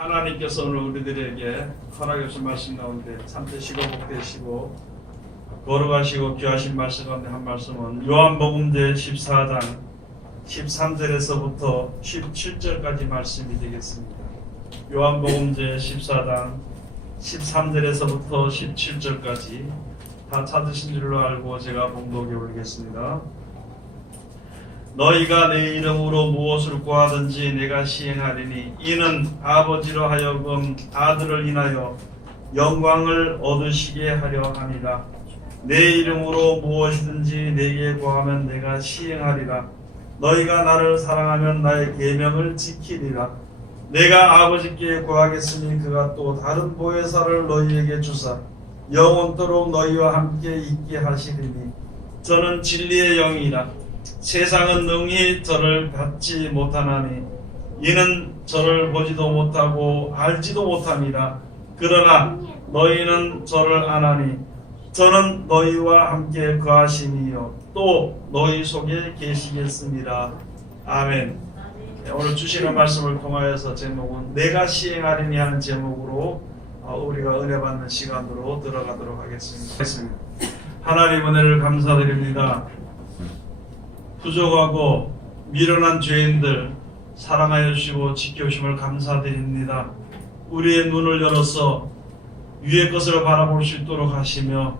하나님께서 오늘 우리들에게 허락해 주신 말씀 가운데 참되시고 복되시고 거룩하시고 귀하신 말씀 가운데 한 말씀은 요한복음 제 14장 13절에서부터 17절까지 말씀이 되겠습니다. 요한복음 제 14장 13절에서부터 17절까지 다 찾으신 줄로 알고 제가 봉독해 올리겠습니다. 너희가 내 이름으로 무엇을 구하든지 내가 시행하리니 이는 아버지로 하여금 아들을 인하여 영광을 얻으시게 하려 함이라. 내 이름으로 무엇이든지 내게 구하면 내가 시행하리라. 너희가 나를 사랑하면 나의 계명을 지키리라. 내가 아버지께 구하겠으니 그가 또 다른 보혜사를 너희에게 주사 영원토록 너희와 함께 있게 하시리니 저는 진리의 영이라. 세상은 능히 저를 받지 못하나니 이는 저를 보지도 못하고 알지도 못함이라. 그러나 너희는 저를 아나니 저는 너희와 함께 거하시니요 또 너희 속에 계시겠습니다. 아멘. 오늘 주시는 말씀을 통하여서 제목은 내가 시행하리니 하는 제목으로 우리가 은혜 받는 시간으로 들어가도록 하겠습니다. 하나님 은혜를 감사드립니다. 부족하고 미련한 죄인들 사랑하여 주시고 지켜주심을 감사드립니다. 우리의 눈을 열어서 위의 것을 바라볼 수 있도록 하시며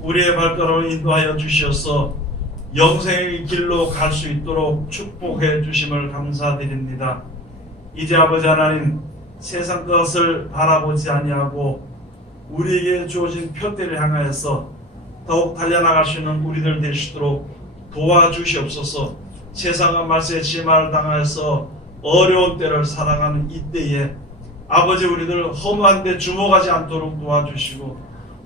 우리의 발걸음을 인도하여 주셔서 영생의 길로 갈 수 있도록 축복해 주심을 감사드립니다. 이제 아버지 하나님 세상 것을 바라보지 아니하고 우리에게 주어진 표대를 향하여서 더욱 달려나갈 수 있는 우리들 되시도록 도와주시옵소서. 세상과 말세에 침하를 당하여서 어려운 때를 살아가는 이때에 아버지 우리들 허무한 데 주목하지 않도록 도와주시고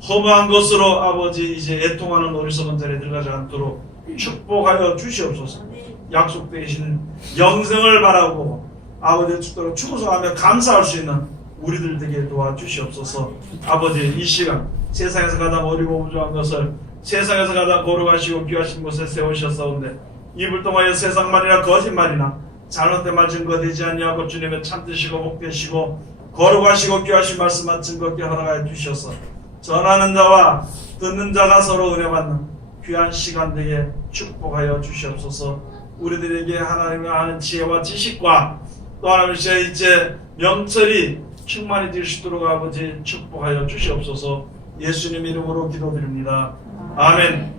허무한 것으로 아버지 이제 애통하는 어리석은 자리에 들어가지 않도록 축복하여 주시옵소서. 약속되신 영생을 바라고 아버지의 축도로 충성하며 감사할 수 있는 우리들 되게 도와주시옵소서. 아버지 이 시간 세상에서 가장 어리고 부족한 것을 세상에서 가장 거룩하시고 귀하신 곳에 세우셨사온데 입을 통하여 세상말이나 거짓말이나 잘못된 말 증거되지 아니하고 주님의 참되시고 복되시고 거룩하시고 귀하신 말씀만 증거케 허락하여 주셔서 전하는 자와 듣는 자가 서로 은혜 받는 귀한 시간 되게 축복하여 주시옵소서. 우리들에게 하나님을 아는 지혜와 지식과 또 하나님의 이제 명철이 충만해질 수 있도록 아버지 축복하여 주시옵소서. 예수님 이름으로 기도드립니다. 아멘.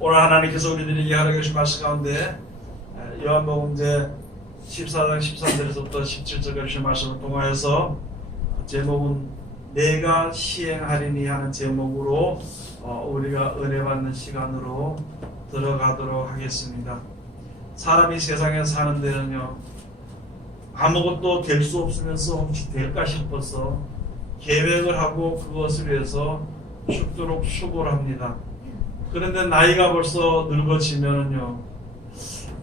오늘 하나님께서 우리들에게 허락해 주신 말씀 가운데 요한복음 제 14장 13절에서부터 17절까지 주신 말씀을 통하여서 제목은 내가 시행하리니 하는 제목으로 우리가 은혜 받는 시간으로 들어가도록 하겠습니다. 사람이 세상에 사는 데는요 아무것도 될 수 없으면서 혹시 될까 싶어서 계획을 하고 그것을 위해서 죽도록 수고를 합니다. 그런데 나이가 벌써 늙어지면은요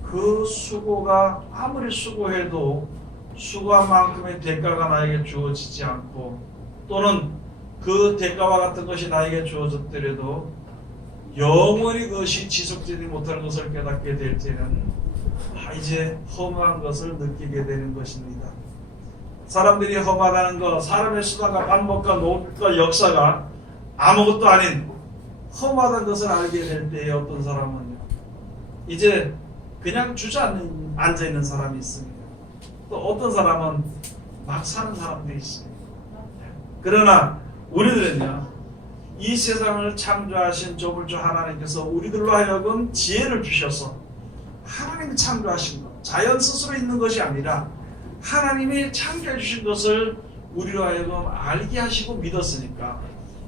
그 수고가 아무리 수고해도 수고한 만큼의 대가가 나에게 주어지지 않고 또는 그 대가와 같은 것이 나에게 주어졌더라도 영원히 그것이 지속되지 못하는 것을 깨닫게 될 때는 이제 험한 것을 느끼게 되는 것입니다. 사람들이 험하다는 것, 사람의 수단과 방법과 노력과 역사가 아무것도 아닌 험하다는 것을 알게 될 때에 어떤 사람은 이제 그냥 주저앉아 있는 사람이 있습니다. 또 어떤 사람은 막 사는 사람도 있습니다. 그러나 우리들은요 이 세상을 창조하신 조불주 하나님께서 우리들로 하여금 지혜를 주셔서 하나님이 창조하신 것, 자연 스스로 있는 것이 아니라 하나님이 창조해 주신 것을 우리로 하여금 알게 하시고 믿었으니까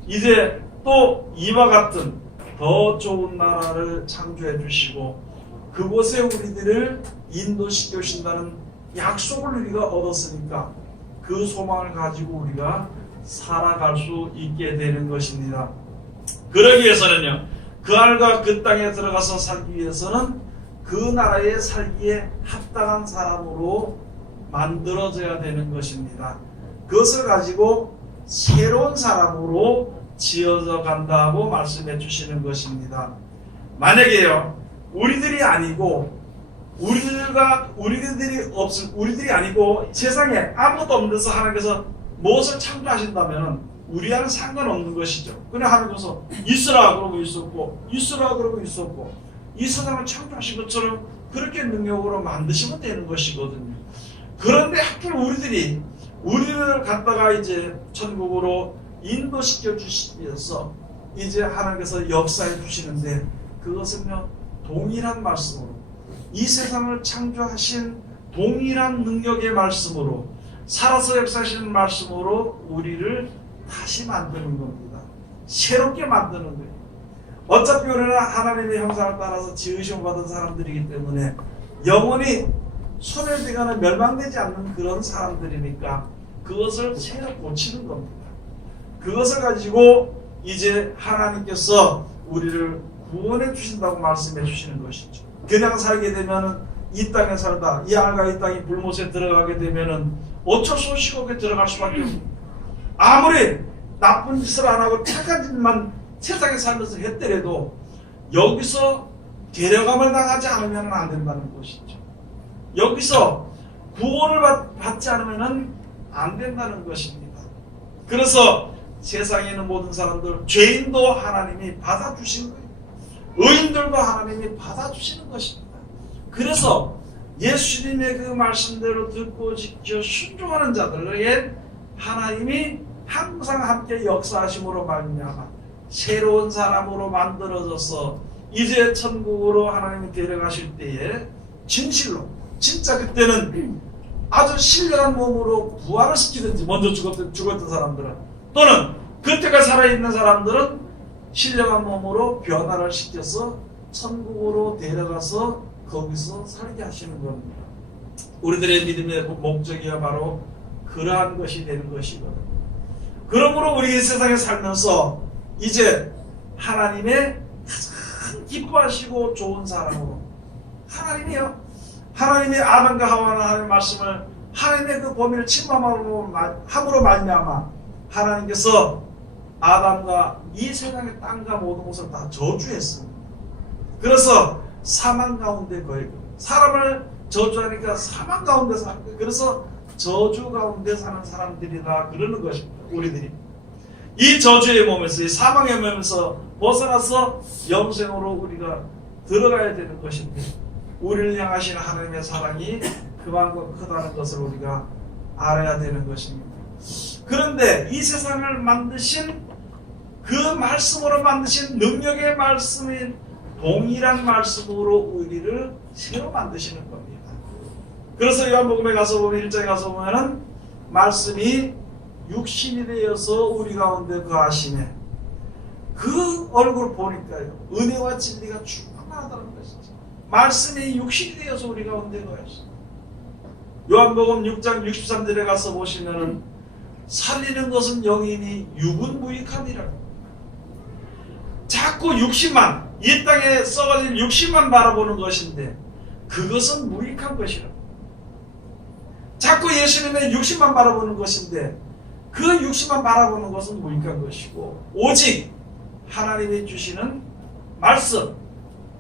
이제 또 이와 같은 더 좋은 나라를 창조해 주시고 그곳에 우리들을 인도시켜 주신다는 약속을 우리가 얻었으니까 그 소망을 가지고 우리가 살아갈 수 있게 되는 것입니다. 그러기 위해서는요 그 하늘과 그 땅에 들어가서 살기 위해서는 그 나라에 살기에 합당한 사람으로 만들어져야 되는 것입니다. 그것을 가지고 새로운 사람으로 지어져 간다고 말씀해 주시는 것입니다. 만약에요 우리들이 아니고 우리들이 아니고 세상에 아무것도 없는 데서 하나님께서 무엇을 창조하신다면 우리와는 상관없는 것이죠. 그냥 하나님께서 있으라 그러고 있었고, 있으라 그러고 있었고, 이 세상을 창조하신 것처럼 그렇게 능력으로 만드시면 되는 것이거든요. 그런데 하필 우리를 갖다가 이제 천국으로 인도시켜 주시기 위해서 이제 하나님께서 역사해 주시는데, 그것은요 동일한 말씀으로, 이 세상을 창조하신 동일한 능력의 말씀으로, 살아서 역사하시는 말씀으로 우리를 다시 만드는 겁니다. 새롭게 만드는 거예요. 어차피 우리는 하나님의 형상을 따라서 지으심을 받은 사람들이기 때문에 영원히 소멸되거나 멸망되지 않는 그런 사람들이니까 그것을 새로 고치는 겁니다. 그것을 가지고 이제 하나님께서 우리를 구원해 주신다고 말씀해 주시는 것이죠. 그냥 살게 되면은 이 땅에 살다 이 하늘과 이 땅이 불못에 들어가게 되면은 어쩔 수 없이 거기에 들어갈 수밖에 없습니다. 아무리 나쁜 짓을 안 하고 착한 짓만 세상에 살면서 했더라도 여기서 데려감을 당하지 않으면 안 된다는 것이죠. 여기서 구원을 받지 않으면 안 된다는 것입니다. 그래서 세상에 있는 모든 사람들, 죄인도 하나님이 받아주신 거예요. 의인들도 하나님이 받아주시는 것입니다. 그래서 예수님의 그 말씀대로 듣고 지켜 순종하는 자들에게 하나님이 항상 함께 역사하심으로 말미암아 새로운 사람으로 만들어져서 이제 천국으로 하나님이 데려가실 때에 진실로, 진짜 그때는 아주 신령한 몸으로 부활을 시키든지, 먼저 죽었던 사람들은, 또는 그때까지 살아있는 사람들은 신령한 몸으로 변화를 시켜서 천국으로 데려가서 거기서 살게 하시는 겁니다. 우리들의 믿음의 목적이야 바로 그러한 것이 되는 것이거든요. 그러므로 우리 이 세상에 살면서 이제 하나님의 가장 기뻐하시고 좋은 사람으로, 하나님의 아담과 하와는 하나님의 말씀을, 하나님의 그 범위를 침범함으로 말미암아 하나님께서 아담과 이 세상의 땅과 모든 것을 다 저주했습니다. 그래서 사망 가운데 거해, 사람을 저주하니까 사망 가운데 사는 거예요. 그래서 저주 가운데 사는 사람들이다 그러는 것입니다. 우리들이 이 저주의 몸에서, 이 사망의 몸에서 벗어나서 영생으로 우리가 들어가야 되는 것인데, 우리를 향하신 하나님의 사랑이 그만큼 크다는 것을 우리가 알아야 되는 것입니다. 그런데 이 세상을 만드신 그 말씀으로 만드신 능력의 말씀인 동일한 말씀으로 우리를 새로 만드시는 겁니다. 그래서 요한복음에 가서 보면, 1장에 가서 보면은 말씀이 육신이 되어서 우리 가운데 거하시네. 그 얼굴을 보니까요, 은혜와 진리가 충만하다는 것이죠. 말씀이 육신이 되어서 우리 가운데 거하시네. 요한복음 6장 63절에 가서 보시면은 살리는 것은 영이니 육은 무익함이라. 자꾸 육신만, 이 땅에 썩어진 육신만 바라보는 것인데 그것은 무익한 것이라. 자꾸 예수님의 육신만 바라보는 것인데 그 육신만 바라보는 것은 무익한 것이고, 오직 하나님이 주시는 말씀,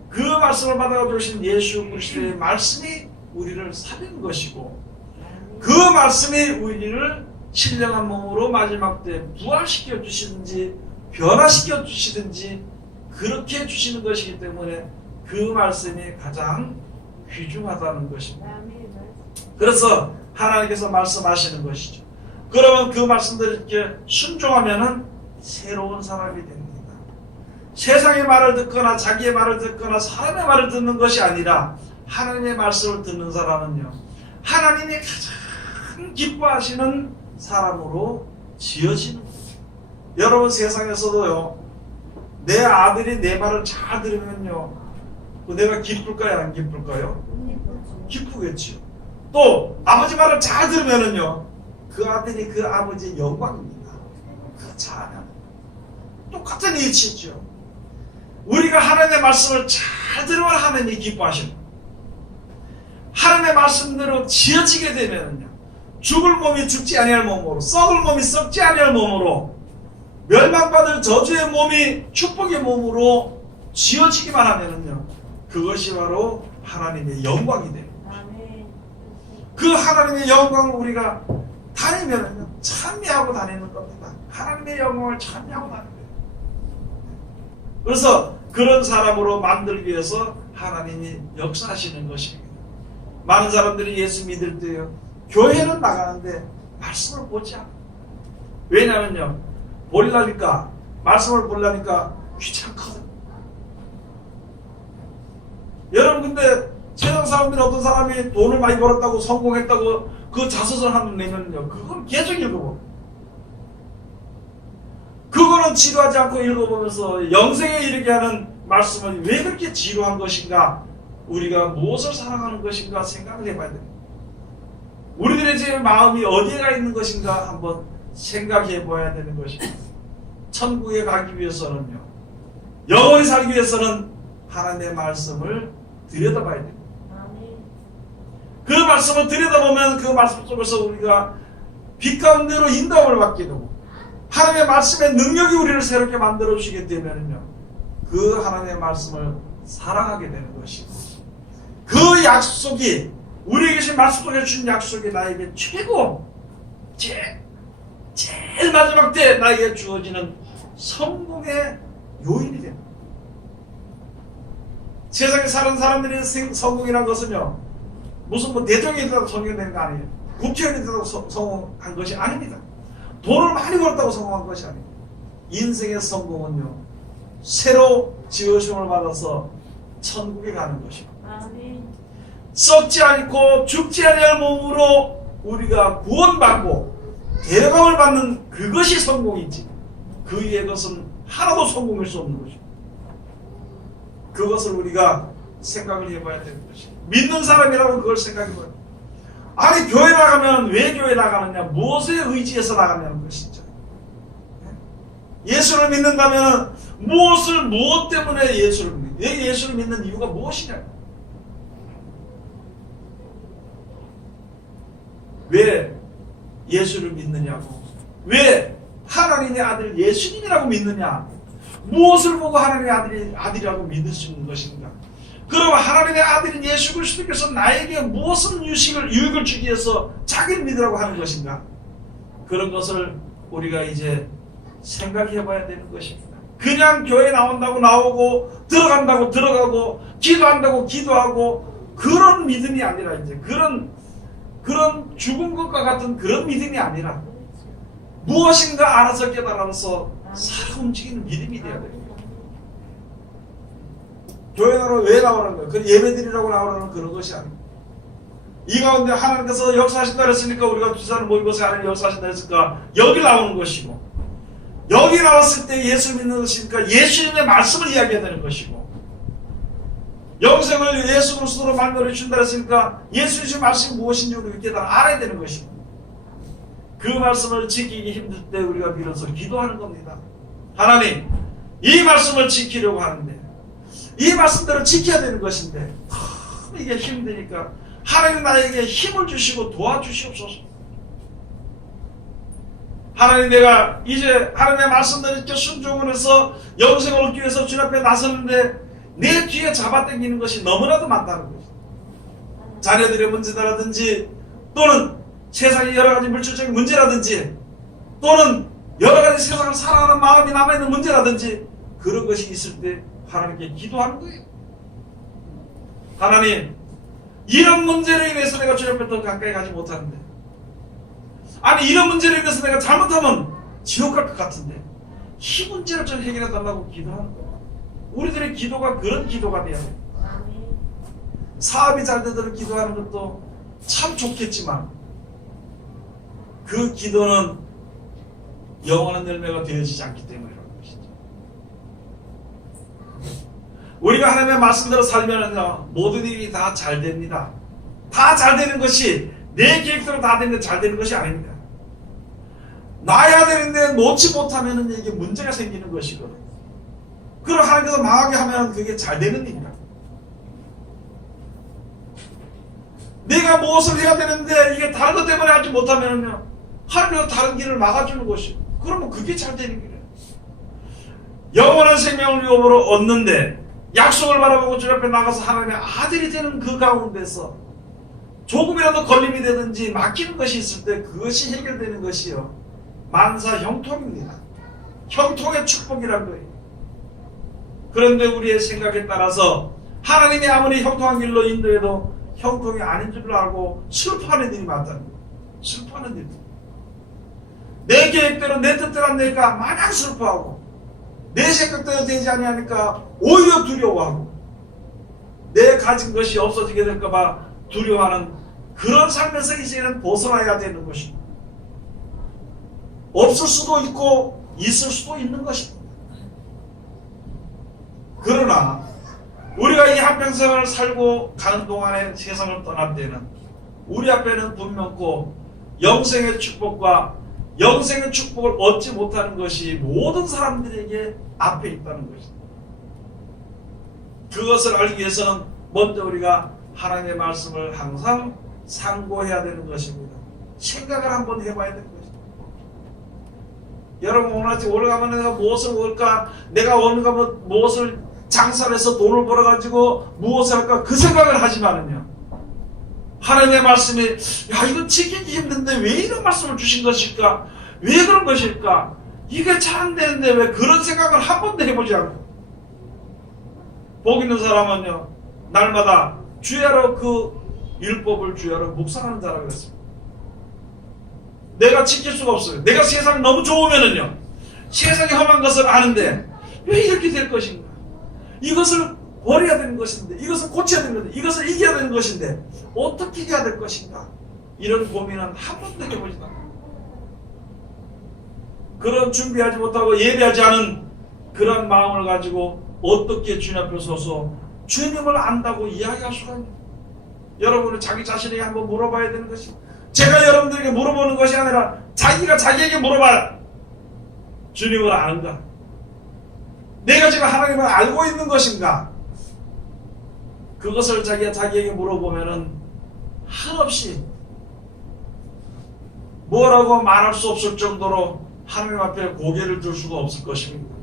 그 말씀을 받아 주신 예수 그리스도의 말씀이 우리를 살리는 것이고, 그 말씀이 우리를 신령한 몸으로 마지막 때 부활시켜 주시든지 변화시켜 주시든지 그렇게 주시는 것이기 때문에 그 말씀이 가장 귀중하다는 것입니다. 그래서 하나님께서 말씀하시는 것이죠. 그러면 그 말씀들을 이렇게 순종하면은 새로운 사람이 됩니다. 세상의 말을 듣거나 자기의 말을 듣거나 사람의 말을 듣는 것이 아니라 하나님의 말씀을 듣는 사람은요, 하나님이 가장 기뻐하시는 사람으로 지어지는 거예요. 여러분, 세상에서도요, 내 아들이 내 말을 잘 들으면요, 내가 기쁠까요, 안 기쁠까요? 기쁘겠죠. 또 아버지 말을 잘 들으면은요, 그 아들이 그 아버지의 영광입니다. 그 잘하면 똑같은 이치죠. 우리가 하나님의 말씀을 잘 들으면 하나님이 기뻐하십니다. 하나님의 말씀대로 지어지게 되면은요, 죽을 몸이 죽지 아니할 몸으로, 썩을 몸이 썩지 아니할 몸으로, 멸망받을 저주의 몸이 축복의 몸으로 지어지기만 하면은요, 그것이 바로 하나님의 영광이 됩니다. 아멘. 그 하나님의 영광을 우리가 다니면 찬미하고 다니는 겁니다. 하나님의 영광을 찬미하고 다니는 거예요. 그래서 그런 사람으로 만들기 위해서 하나님이 역사하시는 것입니다. 많은 사람들이 예수 믿을 때요, 교회는 나가는데 말씀을 보지 않아요. 왜냐면요, 보려니까, 말씀을 보려니까 귀찮거든. 여러분, 근데 세상 사람들이 어떤 사람이 돈을 많이 벌었다고 성공했다고 그 자서전 한번 내면요, 그건 계속 읽어보. 그거는 지루하지 않고 읽어보면서 영생에 이르게 하는 말씀은 왜 그렇게 지루한 것인가? 우리가 무엇을 사랑하는 것인가 생각을 해봐야 됩니다. 우리들의 제 마음이 어디에가 있는 것인가 한번 생각해 봐야 되는 것입니다. 천국에 가기 위해서는요, 영원히 살기 위해서는 하나님의 말씀을 들여다봐야 됩니다. 그 말씀을 들여다보면 그 말씀 속에서 우리가 빛 가운데로 인도함을 받게 되고 하나님의 말씀의 능력이 우리를 새롭게 만들어 주시게 되면요, 그 하나님의 말씀을 사랑하게 되는 것이고, 그 약속이, 우리에게 주신 말씀 속에 주신 약속이 나에게 최고, 제일 마지막 때 나에게 주어지는 성공의 요인이 됩니다. 세상에 사는 사람들이 성공이라는 것은요, 무슨 뭐 대통령이 되다고 성공된 거 아니에요. 국회의원이 되다고 성공한 것이 아닙니다. 돈을 많이 벌었다고 성공한 것이 아닙니다. 인생의 성공은요, 새로 지으심을 받아서 천국에 가는 것이고, 썩지 않고 죽지 않을 몸으로 우리가 구원받고 데려감을 받는 그것이 성공이지, 그 위의 것은 하나도 성공일 수 없는 것입니다. 그것을 우리가 생각을 해봐야 되는 것입니다. 믿는 사람이라면 그걸 생각해봐야 됩니다. 아니, 교회 나가면 왜 교회 나가느냐, 무엇에 의지해서 나가냐는 것이죠. 예수를 믿는다면 무엇 때문에 예수를 믿느냐, 예수를 믿는 이유가 무엇이냐, 왜 예수를 믿느냐고, 왜 하나님의 아들 예수님이라고 믿느냐, 무엇을 보고 하나님의 아들이라고 믿을 수 있는 것인가? 그럼 하나님의 아들인 예수 그리스도께서 나에게 무엇을 유익을 주기 위해서 자기를 믿으라고 하는 것인가? 그런 것을 우리가 이제 생각해 봐야 되는 것입니다. 그냥 교회 나온다고 나오고, 들어간다고 들어가고, 기도한다고 기도하고, 그런 믿음이 아니라, 이제 그런 죽은 것과 같은 그런 믿음이 아니라, 무엇인가 알아서 깨달아서 살아 움직이는 믿음이 되어야 됩니다. 교회 왜 나오는 거예요? 그 예배드리라고 나오는 그런 것이 아닙니다. 이 가운데 하나님께서 역사하신다 그랬으니까 우리가 두 사람 모인 것에 하나님 역사하신다 했으니까 여기 나오는 것이고, 여기 나왔을 때 예수 믿는 것이니까 예수님의 말씀을 이야기해야 되는 것이고, 영생을 예수 그리스도로 만들어 주신다 했으니까 예수님의 말씀이 무엇인지 우리가 깨달아 알아야 되는 것이고, 그 말씀을 지키기 힘들 때 우리가 빌어서 기도하는 겁니다. 하나님, 이 말씀을 지키려고 하는데, 이 말씀대로 지켜야 되는 것인데 이게 힘드니까 하나님 나에게 힘을 주시고 도와주시옵소서. 하나님, 내가 이제 하나님의 말씀대로 이렇게 순종을 해서 영생을 얻기 위해서 주님 앞에 나섰는데 내 뒤에 잡아당기는 것이 너무나도 많다는 것이죠. 자녀들의 문제라든지, 또는 세상의 여러 가지 물질적인 문제라든지, 또는 여러 가지 세상을 살아가는 마음이 남아있는 문제라든지, 그런 것이 있을 때 하나님께 기도하는 거예요. 하나님, 이런 문제로 인해서 내가 주님 앞에 더 가까이 가지 못하는데, 아니, 이런 문제로 인해서 내가 잘못하면 지옥 갈 것 같은데, 이 문제를 좀 해결해 달라고 기도하는 거예요. 우리들의 기도가 그런 기도가 돼야 돼요. 사업이 잘 되도록 기도하는 것도 참 좋겠지만, 그 기도는 영원한 열매가 되어지지 않기 때문이라는 것이죠. 우리가 하나님의 말씀대로 살면은요, 모든 일이 다 잘 됩니다. 다 잘 되는 것이, 내 계획대로 다 되는 잘 되는 것이 아닙니다. 놔야 되는데 놓지 못하면은 이게 문제가 생기는 것이거든요. 그럼 하나님께서 망하게 하면 그게 잘 되는 일이다. 내가 무엇을 해야 되는데 이게 다른 것 때문에 하지 못하면요, 하나님께서 다른 길을 막아주는 것이고, 그러면 그게 잘 되는 길이에요. 영원한 생명을 유업으로 얻는데 약속을 바라보고 주님 앞에 나가서 하나님의 아들이 되는 그 가운데서 조금이라도 걸림이 되든지 막히는 것이 있을 때 그것이 해결되는 것이요, 만사 형통입니다. 형통의 축복이란 거예요. 그런데 우리의 생각에 따라서 하나님이 아무리 형통한 길로 인도해도 형통이 아닌 줄 알고 슬퍼하는 일이 많다는 거예요. 슬퍼하는 일. 내 계획대로 내 뜻대로 안 되니까 마냥 슬퍼하고, 내 생각대로 되지 아니하니까 오히려 두려워하고, 내 가진 것이 없어지게 될까봐 두려워하는 그런 삶에서 이제는 벗어나야 되는 것입니다. 없을 수도 있고 있을 수도 있는 것입니다. 그러나 우리가 이 한평생을 살고 가는 동안에 세상을 떠날 때는 우리 앞에는 분명코 영생의 축복과 영생의 축복을 얻지 못하는 것이 모든 사람들에게 앞에 있다는 것입니다. 그것을 알기 위해서는 먼저 우리가 하나님의 말씀을 항상 상고해야 되는 것입니다. 생각을 한번 해봐야 되는 것입니다. 여러분, 오늘 가면 내가 무엇을 먹을까? 내가 오늘 가면 무엇을 장사를 해서 돈을 벌어가지고 무엇을 할까? 그 생각을 하지만은요, 하나님의 말씀이 야, 이거 지키기 힘든데 왜 이런 말씀을 주신 것일까? 왜 그런 것일까? 이게 잘 안 되는데 왜 그런 생각을 한 번도 해보지 않고, 복 있는 사람은요, 날마다 주야로 그 율법을 주야로 묵상하는 자라고 그랬습니다. 내가 지킬 수가 없어요. 내가 세상 너무 좋으면은요, 세상이 험한 것을 아는데 왜 이렇게 될 것인가? 이것을 버려야 되는 것인데, 이것을 고쳐야 되는 것인데, 이것을 이겨야 되는 것인데 어떻게 해야 될 것인가? 이런 고민은 한 번도 해보지도 않아요. 그런 준비하지 못하고 예배하지 않은 그런 마음을 가지고 어떻게 주님 앞에 서서 주님을 안다고 이야기할 수가 있나요? 여러분은 자기 자신에게 한번 물어봐야 되는 것입니다. 제가 여러분들에게 물어보는 것이 아니라 자기가 자기에게 물어봐요. 주님을 아는가? 내가 지금 하나님을 알고 있는 것인가? 그것을 자기가 자기에게 물어보면은 한없이 뭐라고 말할 수 없을 정도로 하나님 앞에 고개를 들 수가 없을 것입니다.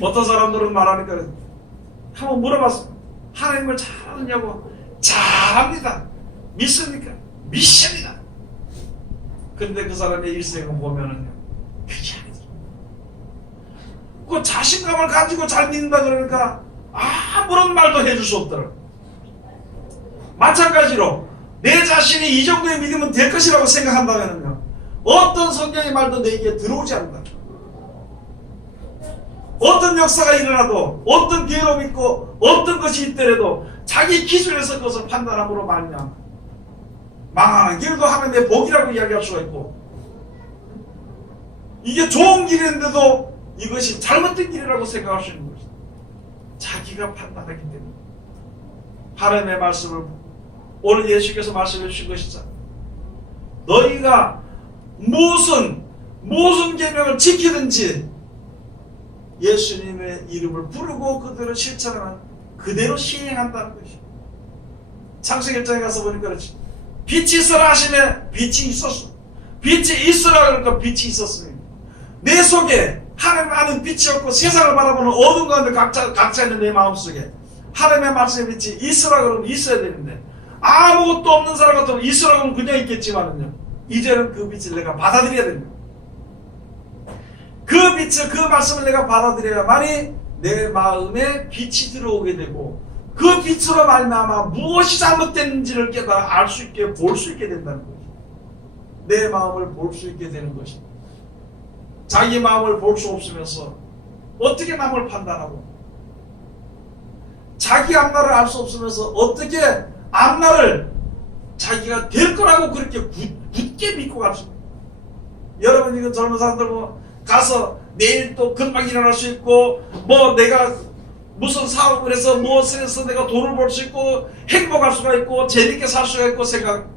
어떤 사람들은 말하니까 한번 물어봤습니다. 하나님을 잘 아느냐고. 잘합니다. 믿습니까? 믿습니다. 근데 그 사람의 일생을 보면은 그게 아니죠. 그 자신감을 가지고 잘 믿는다 그러니까 아무런 말도 해줄 수 없더라고요. 마찬가지로 내 자신이 이 정도의 믿으면 될 것이라고 생각한다면요, 어떤 성경의 말도 내게 들어오지 않는다. 어떤 역사가 일어나도, 어떤 괴로움이 있고 어떤 것이 있더라도 자기 기준에서 그것을 판단함으로 말미암아 망하는 길도 하나님의 복이라고 이야기할 수가 있고, 이게 좋은 길인데도 이것이 잘못된 길이라고 생각할 수 있는 것이다. 자기가 판단하기 때문에. 하나님의 말씀을 오늘 예수께서 말씀해 주신 것이죠. 너희가 무슨 계명을 지키든지 예수님의 이름을 부르고 그대로 실천하는, 그대로 시행한다는 것이죠. 창세기 1장에 가서 보니까 그렇지. 빛이 있어라 하시면 빛이 있었어. 빛이 있으라 그러니까 빛이 있었습니다. 내 속에 하나님 아는 빛이 없고 세상을 바라보는 어둠 가운데 각자 있는 내 마음속에 하나님의 말씀의 빛이 있으라 그러면 있어야 되는데, 아무것도 없는 사람 같으면 있으라 그러면 그냥 있겠지만은요, 이제는 그 빛을 내가 받아들여야 됩니다. 그 빛을, 그 말씀을 내가 받아들여야만이 내 마음에 빛이 들어오게 되고, 그 빛으로 말미암아 무엇이 잘못됐는지를 깨달아 알 수 있게, 볼 수 있게 된다는 거죠. 내 마음을 볼 수 있게 되는 것입니다. 자기 마음을 볼 수 없으면서 어떻게 남을 판단하고, 자기 앞날을 알 수 없으면서 어떻게 앞날을 자기가 될 거라고 그렇게 굳게 믿고 갔습니다. 여러분, 이거 젊은 사람들 뭐 가서 내일 또 금방 일어날 수 있고, 뭐 내가 무슨 사업을 해서 무엇을 해서 내가 돈을 벌 수 있고 행복할 수가 있고 재밌게 살 수가 있고 생각,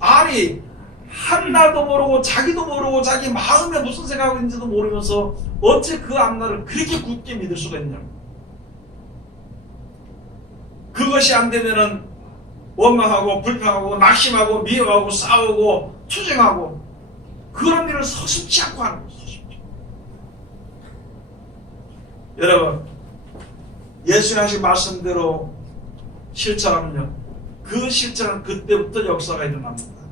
아니 한날도 모르고 자기도 모르고 자기 마음에 무슨 생각이 있는지도 모르면서 어째 그 앞날을 그렇게 굳게 믿을 수가 있냐고. 그것이 안 되면은 원망하고 불평하고 낙심하고 미워하고 싸우고 투쟁하고 그런 일을 서슴지 않고 하는 거예요. 여러분, 예수님 하신 말씀대로 실천하면요, 그 실천은 그때부터 역사가 일어납니다.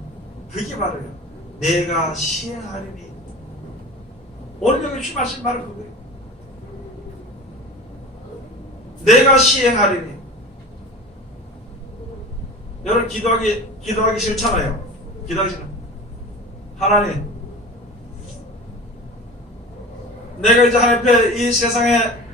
그게 바로요, 내가 시행하리니. 오늘 여기 주님 하신 말은 그거예요. 내가 시행하리니. 여러분 기도하기 싫잖아요. 기도하기 싫어. 하나님, 내가 이제 하나님 앞에 이 세상에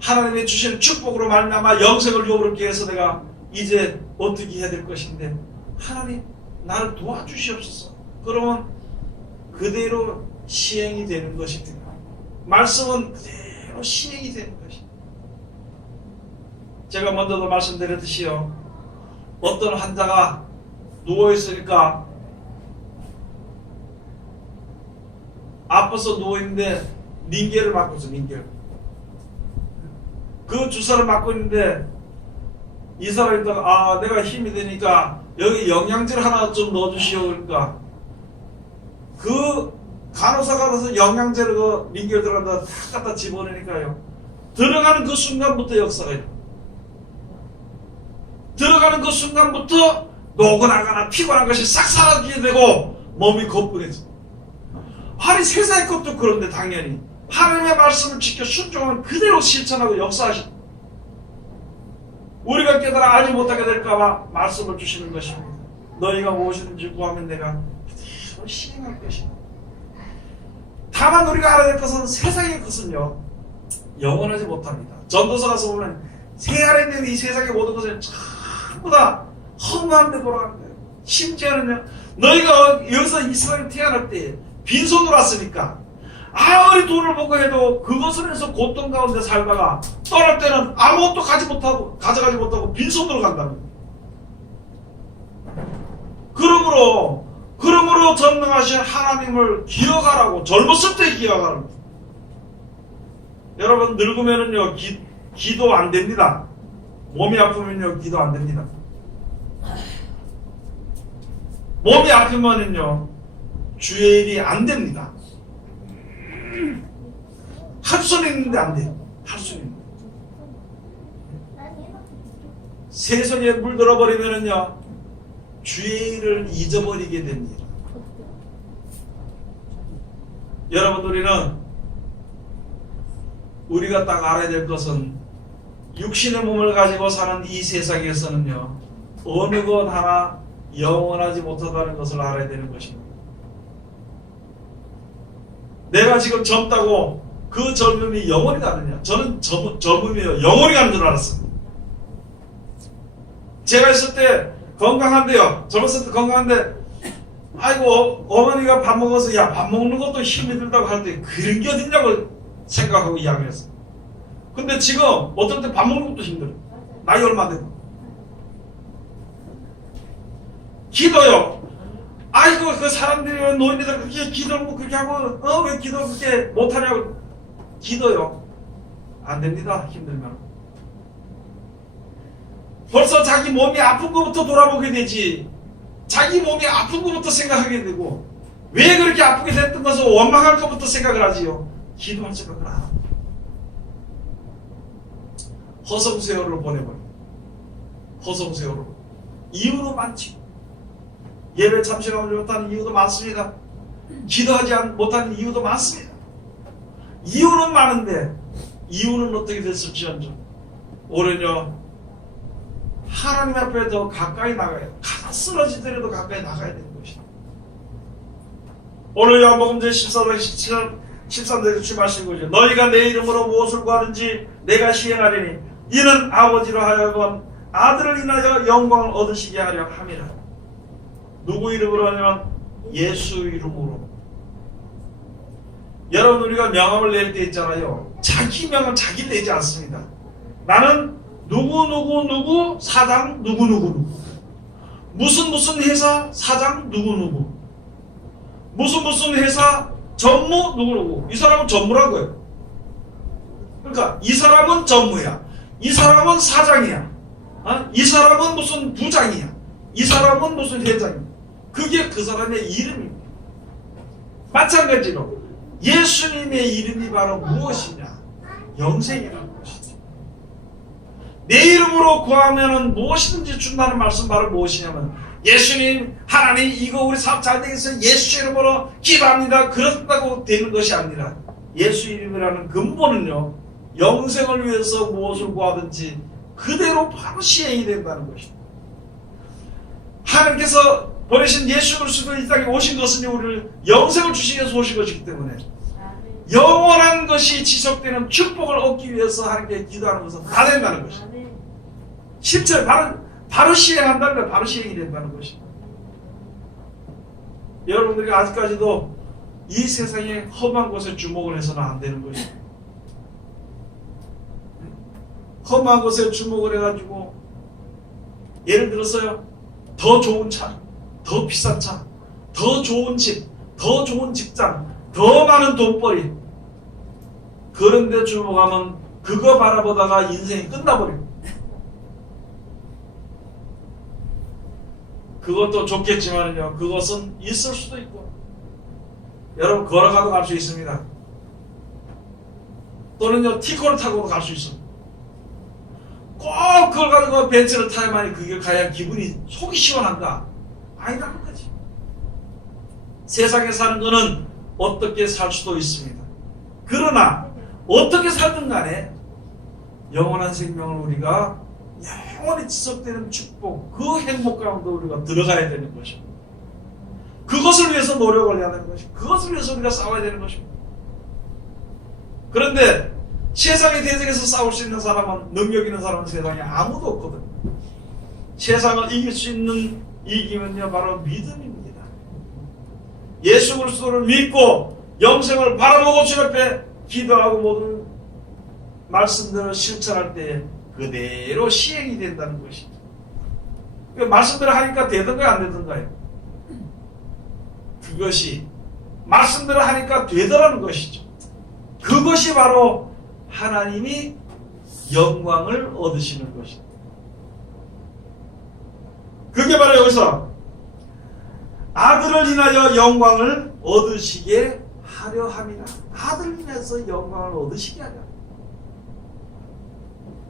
하나님이 주신 축복으로 말미암아 영생을 요구하기 위해서 내가 이제 어떻게 해야 될 것인데, 하나님 나를 도와주시옵소서. 그러면 그대로 시행이 되는 것입니다. 말씀은 그대로 시행이 되는 것입니다. 제가 먼저도 말씀드렸듯이요, 어떤 환자가 누워있으니까 아파서 누워있는데 링겔을 맞고 있어. 링겔. 그 주사를 맞고 있는데 이 사람이 내가 힘이 되니까 여기 영양제를 하나 좀 넣어주시오. 그러니까 그 간호사가 가서 영양제를 그 링겔 들어간다 탁 갖다 집어내니까요, 들어가는 그 순간부터 역사가 일어나. 들어가는 그 순간부터 노곤하거나 피곤한 것이 싹 사라지게 되고 몸이 거뿐해져. 아니 세상의 것도 그런데 당연히 하나님의 말씀을 지켜 순종하면 그대로 실천하고 역사하시. 우리가 깨달아 알지 못하게 될까봐 말씀을 주시는 것입니다. 너희가 무엇이든지 구하면 내가 그대로 시행할 것이다. 다만 우리가 알아야 될 것은 세상의 것은요, 영원하지 못합니다. 전도서 가서 보면 새 안에 있는 이 세상의 모든 것은 전부 다 허무한 데 돌아가는 거예요. 심지어는요, 너희가 여기서 이스라엘 태어날 때 빈손으로 왔으니까 아무리 돈을 벌고 해도 그것을 해서 고통 가운데 살다가 떠날 때는 아무것도 가져가지 못하고 빈손으로 간다는 거예요. 그러므로 전능하신 하나님을 기억하라고, 젊었을 때 기억하라고. 여러분 늙으면은요 기도 안 됩니다. 몸이 아프면요 기도 안 됩니다. 몸이 아프면은요 주의 일이 안 됩니다. 할 수는 있는데 안 돼요. 할 수는 있는데. 세상에 물들어 버리면은요 주의 일을 잊어버리게 됩니다. 여러분, 우리가 딱 알아야 될 것은 육신의 몸을 가지고 사는 이 세상에서는요 어느 것 하나 영원하지 못하다는 것을 알아야 되는 것입니다. 내가 지금 젊다고 그 젊음이 영원히 가느냐? 저는 젊음이요 영원히 가는 줄 알았습니다. 제가 있을 때 건강한데요, 젊었을 때 건강한데, 아이고 어머니가 밥 먹어서 야 밥 먹는 것도 힘이 들다고 할 때 그런 게 어딨냐고 생각하고 이야기했어요. 근데 지금 어떨 때 밥 먹는 것도 힘들어요. 나이 얼마 되고. 기도요, 아이고 그 사람들이 노인들 그렇게 기도를 그렇게 하고 왜 기도 그렇게 못하냐고. 기도요 안 됩니다. 힘들면 벌써 자기 몸이 아픈 것부터 돌아보게 되지, 자기 몸이 아픈 것부터 생각하게 되고, 왜 그렇게 아프게 됐던 것을 원망할 것부터 생각을 하지요. 기도할 생각을 안 합니다. 허송세월을 보내버려요. 허송세월로. 이유도 많지. 예배 참석하지 못하는 이유도 많습니다. 기도하지 못하는 이유도 많습니다. 이유는 많은데 이유는 어떻게 됐을지언정 올해는요 하나님 앞에 더 가까이 나가야, 가다 쓰러지더라도 가까이 나가야 되는 것입니다. 오늘 요한복음 제14장 13절에 주마신 거죠. 너희가 내 이름으로 무엇을 구하든지 내가 시행하리니 이는 아버지로 하여금 아들을 인하여 영광을 얻으시게 하려 함이라. 누구 이름으로 하냐면 예수 이름으로. 여러분, 우리가 명함을 낼 때 있잖아요. 자기 명함 자기 내지 않습니다. 나는 누구 사장 누구 무슨 회사 사장 누구 무슨 회사 전무 누구. 이 사람은 전무라고요. 그러니까 이 사람은 전무야, 이 사람은 사장이야, 이 사람은 무슨 부장이야, 이 사람은 무슨 회장이야. 그게 그 사람의 이름입니다. 마찬가지로 예수님의 이름이 바로 무엇이냐? 영생이라는 것이죠. 내 이름으로 구하면은 무엇이든지 준다는 말씀 바로 무엇이냐면 예수님, 하나님 이거 우리 사업 잘 되겠어요. 예수 이름으로 기도합니다. 그렇다고 되는 것이 아니라 예수 이름이라는 근본은요, 영생을 위해서 무엇을 구하든지 그대로 바로 시행이 된다는 것입니다. 하나님께서 보내신 예수 그리스도 이 땅에 오신 것은 우리를 영생을 주시기 위해서 오신 것이기 때문에 영원한 것이 지속되는 축복을 얻기 위해서 하나님께 기도하는 것은 다 된다는 것입니다. 실제로 바로 시행한다는 것, 바로 시행이 된다는 것입니다. 여러분들이 아직까지도 이 세상의 험한 것에 주목을 해서는 안 되는 것입니다. 험한 것에 주목을 해가지고 예를 들어서요, 더 좋은 차, 더 비싼 차, 더 좋은 집, 더 좋은 직장, 더 많은 돈벌이, 그런 데 주목하면 그거 바라보다가 인생이 끝나버립니다. 그것도 좋겠지만요, 그것은 있을 수도 있고, 여러분 걸어가도 갈 수 있습니다. 또는요, 티코를 타고도 갈 수 있습니다. 꼭 그걸 가지고 벤츠를 타야만이 그게 가야 기분이 속이 시원한가? 아니라는 거지. 세상에 사는 거는 어떻게 살 수도 있습니다. 그러나 어떻게 살든 간에 영원한 생명을 우리가 영원히 지속되는 축복, 그 행복 가운데 우리가 들어가야 되는 것입니다. 그것을 위해서 노력을 해야 되는 것입니다. 그것을 위해서 우리가 싸워야 되는 것입니다. 그런데 세상의 대적에서 싸울 수 있는 사람은, 능력 있는 사람은 세상에 아무도 없거든. 세상을 이길 수 있는 이기면요, 바로 믿음입니다. 예수 그리스도를 믿고 영생을 바라보고 주 앞에 기도하고 모든 말씀들을 실천할 때 그대로 시행이 된다는 것이죠. 말씀대로 하니까 되던가요, 안 되던가요? 그것이 말씀대로 하니까 되더라는 것이죠. 그것이 바로 하나님이 영광을 얻으시는 것입니다. 그게 바로 여기서 아들을 인하여 영광을 얻으시게 하려 함이라. 아들을 인해서 영광을 얻으시게 하려.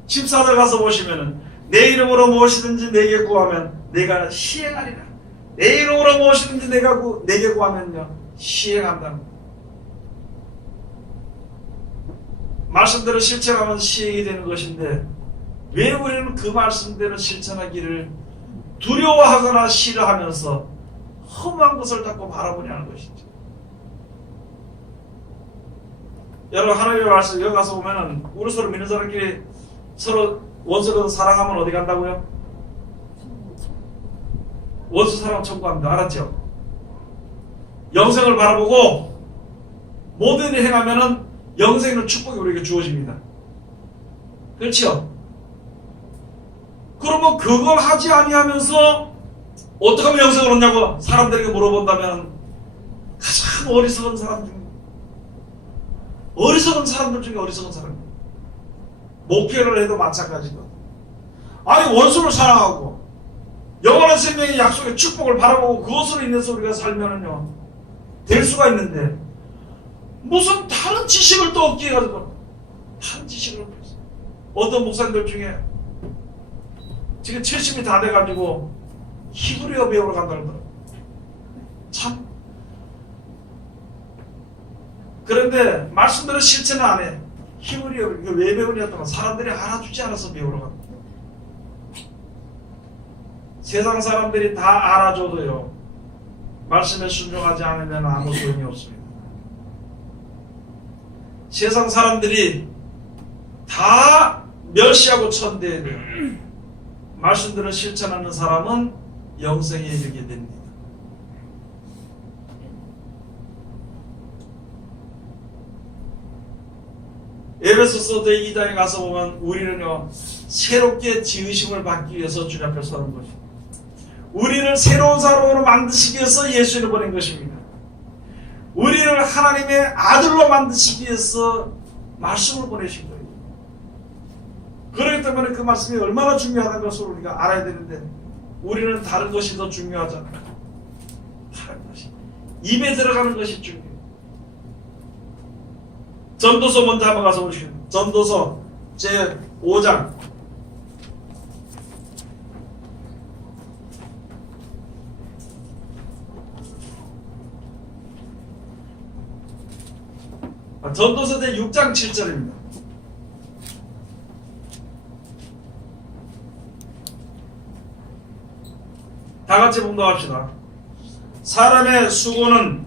14절 가서 보시면은 내 이름으로 무엇이든지 내게 구하면 내가 시행하리라. 내 이름으로 무엇이든지 내게 구하면요, 시행한다. 말씀대로 실천하면 시행이 되는 것인데 왜 우리는 그 말씀대로 실천하기를 두려워하거나 싫어하면서 험한 것을 자꾸 바라보냐는 것이죠. 여러분, 하나님의 말씀 여기 가서 보면은 우리 서로 믿는 사람끼리 서로 원수를 사랑하면 어디 간다고요? 원수 사랑 청구합니다. 알았죠? 영생을 바라보고 모든 일을 행하면은 영생의 축복이 우리에게 주어집니다. 그렇죠? 그러면 그걸 하지 아니하면서 어떻게 하면 영생을 얻냐고 사람들에게 물어본다면 가장 어리석은 사람 중에, 어리석은 사람들 중에 어리석은 사람, 목회를 해도 마찬가지거든. 아니, 원수를 사랑하고 영원한 생명의 약속의 축복을 바라보고 그것으로 인해서 우리가 살면은요, 될 수가 있는데 무슨 다른 지식을 또 얻기 해가지고 다른 지식을 얻고 있어요. 어떤 목사님들 중에 지금 70이 다 돼가지고 히브리어 배우러 간다 그러더라고요. 참. 그런데 말씀대로 실천을 안 해. 히브리어 왜 배우냐면 사람들이 알아주지 않아서 배우러 갑니다. 세상 사람들이 다 알아줘도요, 말씀에 순종하지 않으면 아무 소용이 없습니다. 세상 사람들이 다 멸시하고 천대해야 돼요. 말씀대로 실천하는 사람은 영생에 이르게 됩니다. 에베소서 제2장에 가서 보면 우리는요, 새롭게 지으심을 받기 위해서 주님 앞에 서는 것입니다. 우리를 새로운 사람으로 만드시기 위해서 예수를 보낸 것입니다. 우리를 하나님의 아들로 만드시기 위해서 말씀을 보내신 거예요. 그렇기 때문에 그 말씀이 얼마나 중요하다는 것을 우리가 알아야 되는데 우리는 다른 것이 더 중요하잖아요. 다른 것이. 입에 들어가는 것이 중요해요. 전도서 먼저 한번 가서 보시겠습니다. 전도서 제 5장 전도서 제 6장 7절입니다. 다 같이 봉독합시다. 사람의 수고는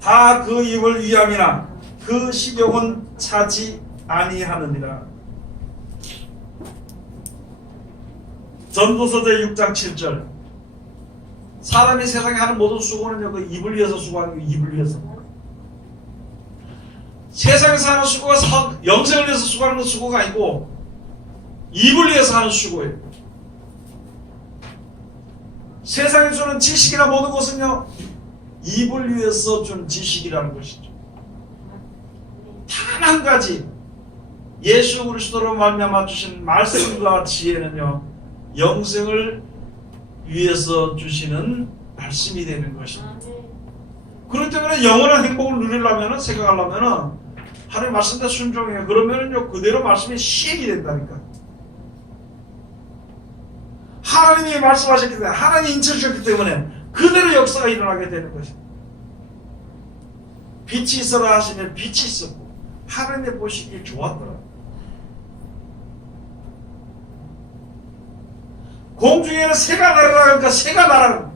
다 그 입을 위함이나 그 식욕은 차지 아니하느니라. 전도서 제 6장 7절. 사람이 세상에 하는 모든 수고는요, 그 입을 위해서 수고하는 게 입을 위해서. 세상에서 하는 수고가 영생을 위해서 수고하는 건 수고가 아니고 입을 위해서 하는 수고예요. 세상에 주는 지식이나 모든 것은요, 입을 위해서 준 지식이라는 것이죠. 단 한 가지, 예수 그리스도로 말미암아 주신 말씀과 지혜는요, 영생을 위해서 주시는 말씀이 되는 것입니다. 그렇기 때문에 영원한 행복을 누리려면, 생각하려면 하나님 말씀대로 순종해요. 그러면요, 그대로 말씀이 시행이 된다니까. 하나님이 말씀하셨기 때문에, 하나님이 인쳐주셨기 때문에 그대로 역사가 일어나게 되는 것입니다. 빛이 있어라 하시면 빛이 있었고, 하나님의 보시기에 좋았더라. 공중에는 새가 날아가니까 새가 날아가.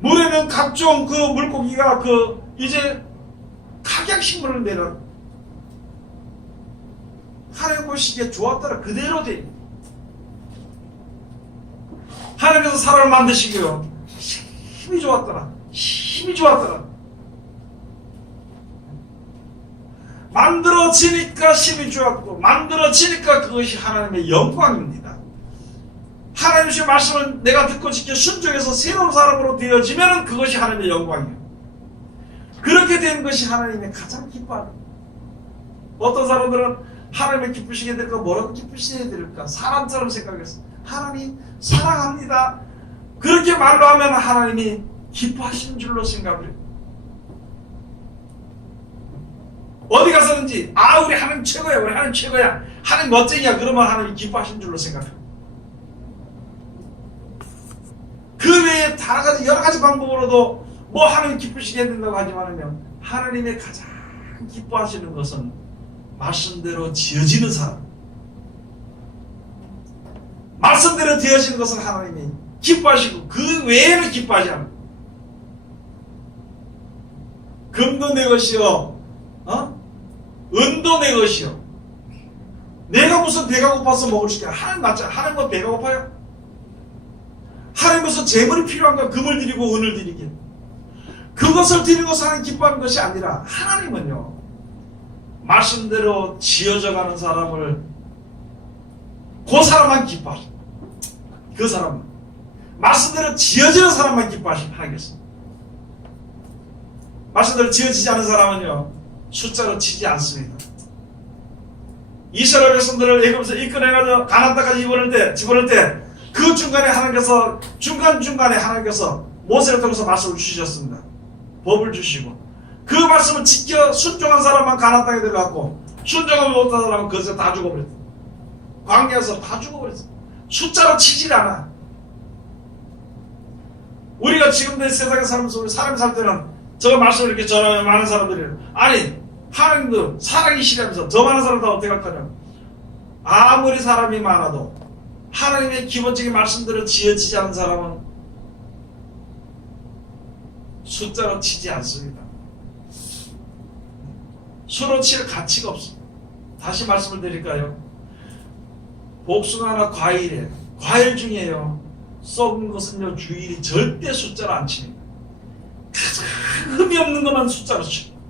물에는 각종 그 물고기가 이제 각양식물을 내려. 하나님 보시기에 좋았더라. 그대로 돼. 하나님께서 사람을 만드시고요, 힘이 좋았더라. 힘이 좋았더라. 만들어지니까 힘이 좋았고, 만들어지니까 그것이 하나님의 영광입니다. 하나님의 말씀을 내가 듣고 지켜 순종해서 새로운 사람으로 되어지면 그것이 하나님의 영광이에요. 그렇게 된 것이 하나님의 가장 기뻐하는. 어떤 사람들은 하나님의 기쁘시게 될까, 뭐라고 기쁘시게 될까, 사람처럼 생각했어. 하나님 사랑합니다, 그렇게 말로 하면 하나님이 기뻐하시는 줄로 생각을 해요. 어디 가서든지 우리 하나님 최고야, 우리 하나님 최고야, 하나님 멋쟁이야, 그러면 하나님이 기뻐하시는 줄로 생각해요. 그 외에 여러 가지 방법으로도 뭐 하나님 기쁘시게 된다고 하지만은요, 하나님의 가장 기뻐하시는 것은 말씀대로 지어지는 사람. 말씀대로 되어지는 것은 하나님이 기뻐하시고 그 외에는 기뻐하지 않아요. 금도 내 것이요, 은도 내 것이요. 내가 무슨 배가 고파서 먹을 수 있냐? 하나님 맞잖아. 하나님 뭐 배가 고파요? 하나님 무슨 재물이 필요한가? 금을 드리고 은을 드리게. 그것을 드리는 것을 하나님 기뻐하는 것이 아니라, 하나님은요, 말씀대로 지어져가는 사람을, 그 사람만 기뻐하십니다. 그 사람만. 말씀대로 지어지는 사람만 기뻐하겠습니다. 말씀대로 지어지지 않은 사람은요, 숫자로 치지 않습니다. 이스라엘 백성들을 애굽에서 이끌어내가지고 가나안 땅까지 집어넣을 때 그 중간에 하나님께서, 중간중간에 하나님께서 모세를 통해서 말씀을 주셨습니다. 법을 주시고, 그 말씀을 지켜 순종한 사람만 가나안 땅에 들어갔고, 순종하지 못한 사람은 거기서 다 죽어버렸어요. 광야에서 다 죽어버렸어요. 숫자로 치질 않아. 우리가 지금도 세상에 살면서 우리 사람이 살 때는 저 말씀을 이렇게 전하면 많은 사람들이, 아니 하나님도 사랑이시라면서 더 많은 사람 다 어떻게 할 거냐. 아무리 사람이 많아도 하나님의 기본적인 말씀대로 지어지지 않은 사람은 숫자로 치지 않습니다. 수로 칠 가치가 없습니다. 다시 말씀을 드릴까요? 복숭아나 과일 중에요, 썩은 것은요, 주일이 절대 숫자로 안 칩니다. 가장 흠이 없는 것만 숫자로 칩니다.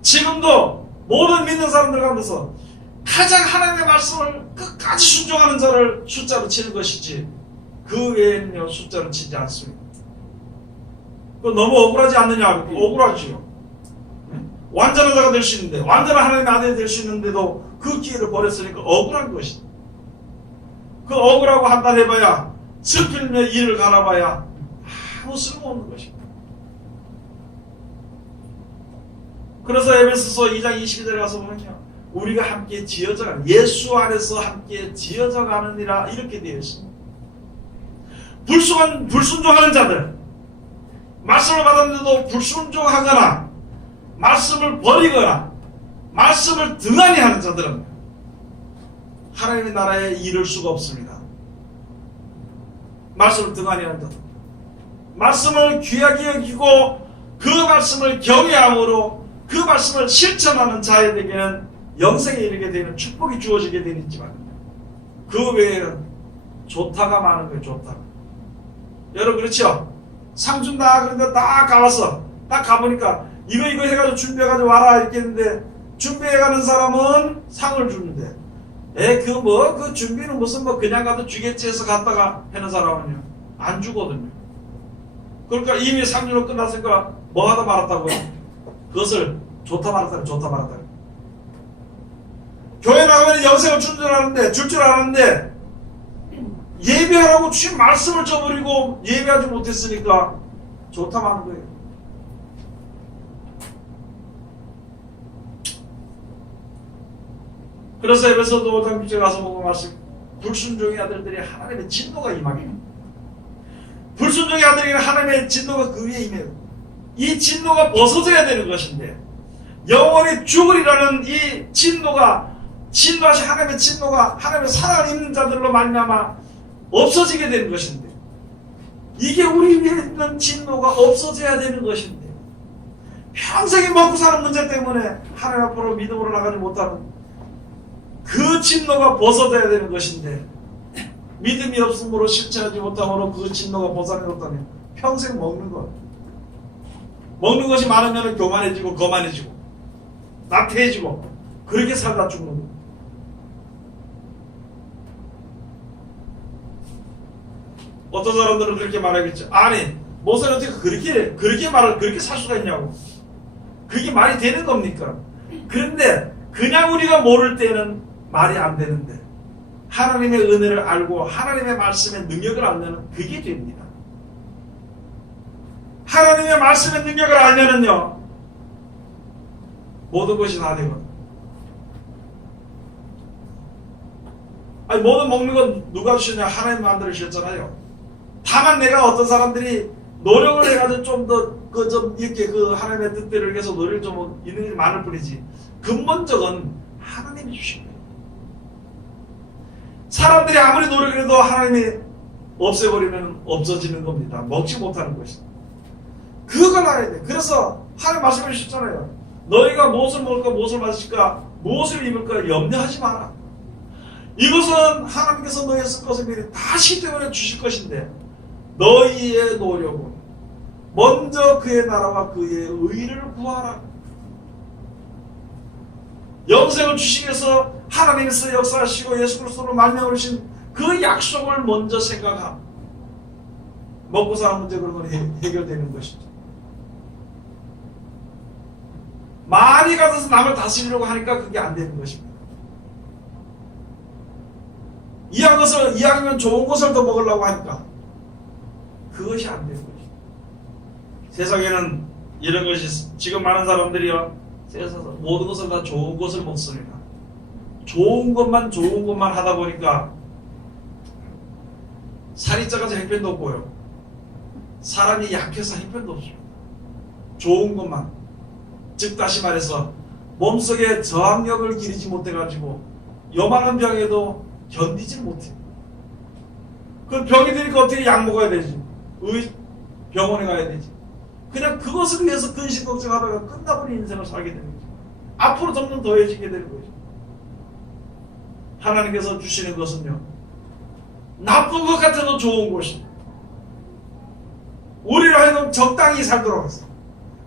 지금도 모든 믿는 사람들 가운데서 가장 하나님의 말씀을 끝까지 순종하는 자를 숫자로 치는 것이지, 그 외에는요, 숫자로 치지 않습니다. 너무 억울하지 않느냐? 억울하지요. 완전한 자가 될 수 있는데, 완전한 하나님의 아들이 될 수 있는데도 그 기회를 버렸으니까 억울한 것이다. 그 억울하고 한탄해봐야, 슬피며 일을 갈아봐야 아무 쓸모없는 것입니다. 그래서 에베소서 2장 22절에 가서 보면요, 우리가 함께 지어져가는, 예수 안에서 함께 지어져가느니라 이렇게 되어 있습니다. 불순종하는 자들, 말씀을 받았는데도 불순종하거나 말씀을 버리거나 말씀을 등한히 하는 자들은 하나님의 나라에 이를 수가 없습니다. 말씀을 등한히 하는 자들, 말씀을 귀하게 여기고 그 말씀을 경외함으로 그 말씀을 실천하는 자에게는 영생에 이르게 되는 축복이 주어지게 되겠지만 그 외에는 조타가 많은 거예요. 조타가. 여러분 그렇죠? 상 준다 그런데 딱 가봤어. 딱 가보니까 이거 해가지고 준비해가지고 와라 이렇게 했는데, 준비해가는 사람은 상을 주는데 그 준비는 무슨 그냥 가도 주겠지 해서 갔다가 하는 사람은요 안 주거든요. 그러니까 이미 상 주로 끝났으니까 뭐 하다 말았다고요? 그것을 좋다 말았다. 교회 나가면 영생을 줄 줄 알았는데 예배하라고 주신 말씀을 저버리고 예배하지 못했으니까 좋다 마는 거예요. 그래서 에베소서 5장 6절에 가서 보고 말씀, 불순종의 아들들이 하나님의 진노가 임하게, 불순종의 아들이 하나님의 진노가 그 위에 임해요. 이 진노가 벗어져야 되는 것인데 영원히 죽으리라는 이 진노가, 진노하신 하나님의 진노가 하나님의 사랑을 입는 자들로 말미암아 없어지게 되는 것인데, 이게 우리 위에 있는 진노가 없어져야 되는 것인데 평생이 먹고 사는 문제 때문에 하나님 앞으로 믿음으로 나가지 못하는 그 진노가 벗어져야 되는 것인데, 믿음이 없음으로 실천하지 못함으로 그 진노가 벗어나졌다면 평생 먹는 것, 먹는 것이 많으면 교만해지고 거만해지고 나태해지고 그렇게 살다 죽는 것. 어떤 사람들은 그렇게 말하겠죠. 아니 모세는 어떻게 그렇게 살 수가 있냐고. 그게 말이 되는 겁니까? 그런데 그냥 우리가 모를 때는 말이 안 되는데 하나님의 은혜를 알고 하나님의 말씀의 능력을 알면 그게 됩니다. 하나님의 말씀의 능력을 알면은요 모든 것이 다 되거든. 아니 모든 먹는 건 누가 주셨냐? 하나님 만들으셨잖아요. 다만 내가 어떤 사람들이 노력을 해가지고 좀 더 이렇게 하나님의 뜻대로 위해서 노력이 좀 있는 게 많을 뿐이지 근본적은 하나님이 주신 거예요. 사람들이 아무리 노력을 해도 하나님이 없애버리면 없어지는 겁니다. 먹지 못하는 것이다. 그걸 알아야 돼. 그래서 하나님 말씀해 주셨잖아요. 너희가 무엇을 먹을까, 무엇을 마실까, 무엇을 입을까 염려하지 마라. 이것은 하나님께서 너희의 쓸 것을 미리 다 시대원해 주실 것인데 너희의 노력은 먼저 그의 나라와 그의 의를 구하라. 영생을 주시기 위해서 하나님께서 역사하시고 예수 그리스도로 만나오신 그 약속을 먼저 생각하고 먹고 사는 문제 그런 건 해결되는 것이죠. 많이 가져서 남을 다스리려고 하니까 그게 안 되는 것입니다. 이왕이면 좋은 것을 더 먹으려고 하니까 그것이 안 되는 것입니다. 세상에는 이런 것이 지금 많은 사람들이요 세상에서 모든 것을 다 좋은 것을 먹습니다. 좋은 것만 하다 보니까 살이 쪄가서 형편도 없고요. 사람이 약해서 형편도 없습니다. 좋은 것만, 즉 다시 말해서 몸속에 저항력을 기르지 못해가지고 요만한 병에도 견디지 못해요. 그 병이 되니까 어떻게 약 먹어야 되지? 병원에 가야 되지. 그냥 그것을 위해서 근심 걱정하다가 끝나버린 인생을 살게 되는 거죠. 앞으로 점점 더해지게 되는 거죠. 하나님께서 주시는 것은요 나쁜 것 같아도 좋은 것입니다. 우리를 하여금 적당히 살도록 하세요.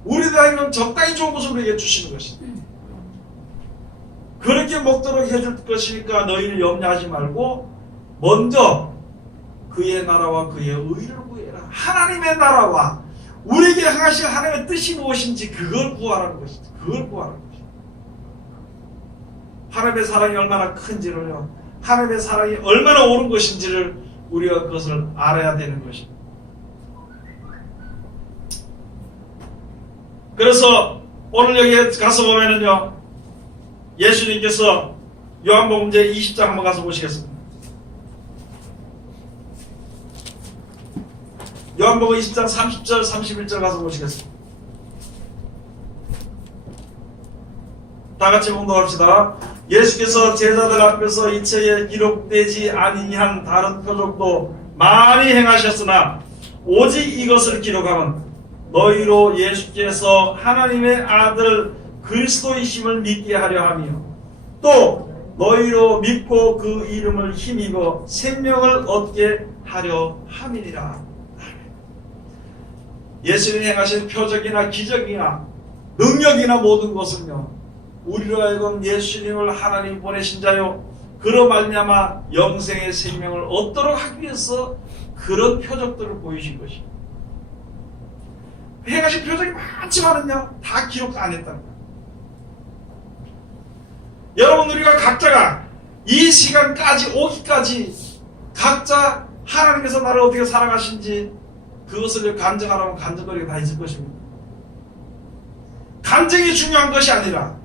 우리를 하여금 적당히 좋은 것을 우리에게 주시는 것입니다. 그렇게 먹도록 해줄 것이니까 너희를 염려하지 말고 먼저 그의 나라와 그의 의를 구해라. 하나님의 나라와 우리에게 행하실 하나님의 뜻이 무엇인지 그걸 구하라는 것이죠. 그걸 구하라는 것이죠. 하나님의 사랑이 얼마나 큰지를요, 하나님의 사랑이 얼마나 옳은 것인지를 우리가 그것을 알아야 되는 것입니다. 그래서 오늘 여기에 가서 보면은요, 예수님께서 요한복음 제 20장 한번 가서 보시겠습니다. 요한복음 20장 30절 31절 가서 보시겠습니다. 다같이 봉독합시다. 예수께서 제자들 앞에서 이체에 기록되지 아니한 다른 표적도 많이 행하셨으나 오직 이것을 기록하면 너희로 예수께서 하나님의 아들 그리스도이심을 믿게 하려 하며 또 너희로 믿고 그 이름을 힘입어 생명을 얻게 하려 함이니라. 예수님이 행하신 표적이나 기적이나 능력이나 모든 것은요, 우리로 하여금 예수님을 하나님 보내신 자요 그로 말미암아 영생의 생명을 얻도록 하기 위해서 그런 표적들을 보이신 것이에요. 행하신 표적이 많지만은요 다 기록 안 했다는 거예요. 여러분, 우리가 각자가 이 시간까지 오기까지 각자 하나님께서 나를 어떻게 살아가신지 그것을 간증하라면 간증거리가 다 있을 것입니다. 간증이 중요한 것이 아니라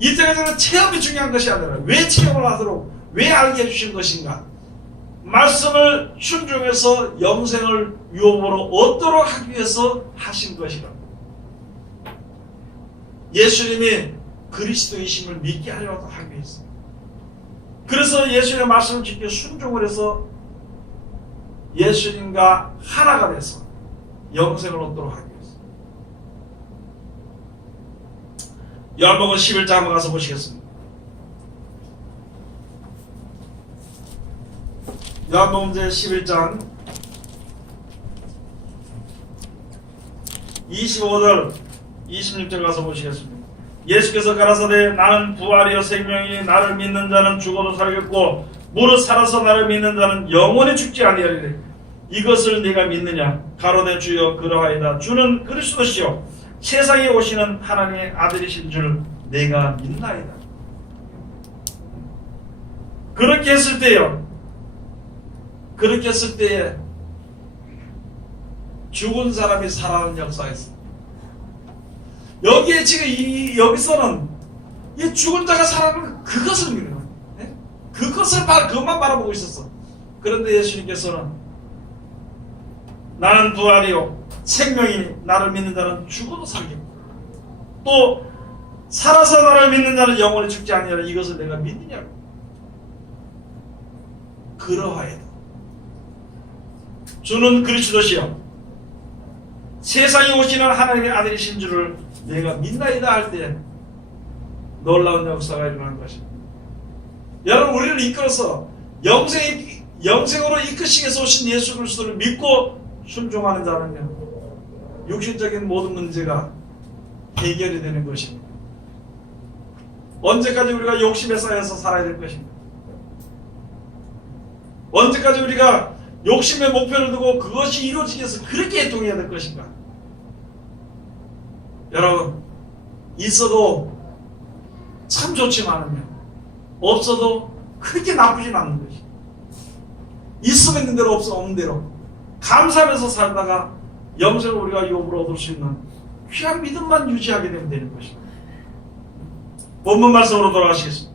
이때까지는 체험이 중요한 것이 아니라 왜 체험을 하도록 왜 알게 해주신 것인가, 말씀을 순종해서 영생을 유업으로 얻도록 하기 위해서 하신 것이라. 예수님이 그리스도이심을 믿게 하려고 하기 위해서, 그래서 예수님의 말씀을 지켜 순종을 해서 예수님과 하나가 돼서 영생을 얻도록 하기 위해서. 요한복음 11장 한번 가서 보시겠습니다. 요한복음 제 11장 25절 26절 가서 보시겠습니다. 예수께서 가라사대 나는 부활이요 생명이니 나를 믿는 자는 죽어도 살겠고 무릇 살아서 나를 믿는 자는 영원히 죽지 아니하리니 이것을 네가 믿느냐? 가로되 주여 그러하이다. 주는 그리스도시요 세상에 오시는 하나님의 아들이신 줄 내가 믿나이다. 그렇게 했을 때에 죽은 사람이 살아나는 역사가 있습니다. 여기에 지금 여기서는 이 죽은 자가 살아나는 그것을 믿는 거예요. 네? 그것만 바라보고 있었어. 그런데 예수님께서는 나는 부활이요 생명이니 나를 믿는 자는 죽어도 살겠고 또 살아서 나를 믿는 자는 영원히 죽지 아니하리라. 이것을 내가 믿느냐고. 그러하여도 주는 그리스도시요 세상에 오시는 하나님의 아들이신 줄을 내가 믿나이다 할 때 놀라운 역사가 일어난 것입니다. 여러분, 우리를 이끌어서 영생으로 이끄시기 위해서 오신 예수 그리스도를 믿고 순종하는 자는요 육신적인 모든 문제가 해결이 되는 것입니다. 언제까지 우리가 욕심에 쌓여서 살아야 될 것입니다. 언제까지 우리가 욕심의 목표를 두고 그것이 이루어지기 위해서 그렇게 애통해야 될 것인가? 여러분, 있어도 참 좋지만은요 없어도 그렇게 나쁘진 않는 것이. 있으면 있는 대로 없으면 없는 대로 감사하면서 살다가 영생을 우리가 유업으로 얻을 수 있는 귀한 믿음만 유지하게 되면 되는 것입니다. 본문 말씀으로 돌아가시겠습니다.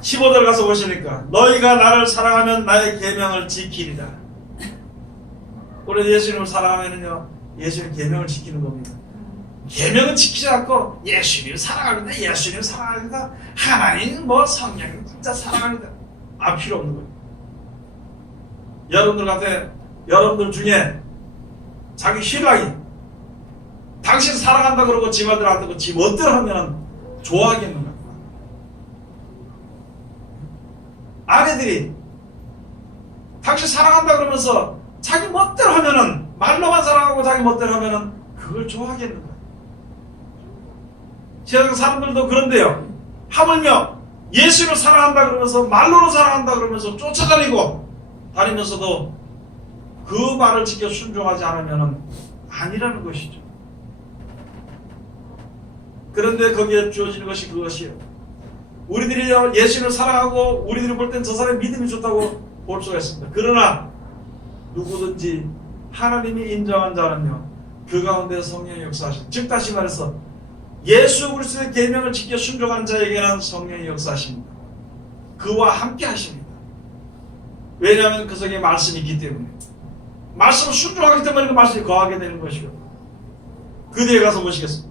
(15절) 가서 보시니까 너희가 나를 사랑하면 나의 계명을 지키리라. 우리 예수님을 사랑하면은요 예수님 계명을 지키는 겁니다. 계명은 지키지 않고 예수님 사랑합니다. 예수님 사랑합니다. 하나님 성령 진짜 사랑합니다. 필요 없는 거예요. 여러분들 중에 자기 신랑이 당신 사랑한다 그러고 지 아들 안 듣고 지 멋대로 하면 좋아하겠는가? 아내들이 당신 사랑한다 그러면서 자기 멋대로 하면은 말로만 사랑하고 자기 멋대로 하면은 그걸 좋아하겠는가? 세상 사람들도 그런데요. 하물며 예수를 사랑한다 그러면서 말로는 사랑한다 그러면서 다니면서도 그 말을 지켜 순종하지 않으면 아니라는 것이죠. 그런데 거기에 주어지는 것이 그것이에요. 우리들이 예수를 사랑하고 우리들이 볼 땐 저 사람의 믿음이 좋다고 볼 수가 있습니다. 그러나 누구든지 하나님이 인정한 자는요, 그 가운데 성령의 역사하신, 즉 다시 말해서 예수 그리스도의 계명을 지켜 순종하는 자에게는 성령의 역사하십니다. 그와 함께 하십니다. 왜냐하면 그 속에 말씀이 있기 때문에, 말씀을 순종하기 때문에 그 말씀이 거하게 되는 것이고, 그 뒤에 가서 보시겠습니다.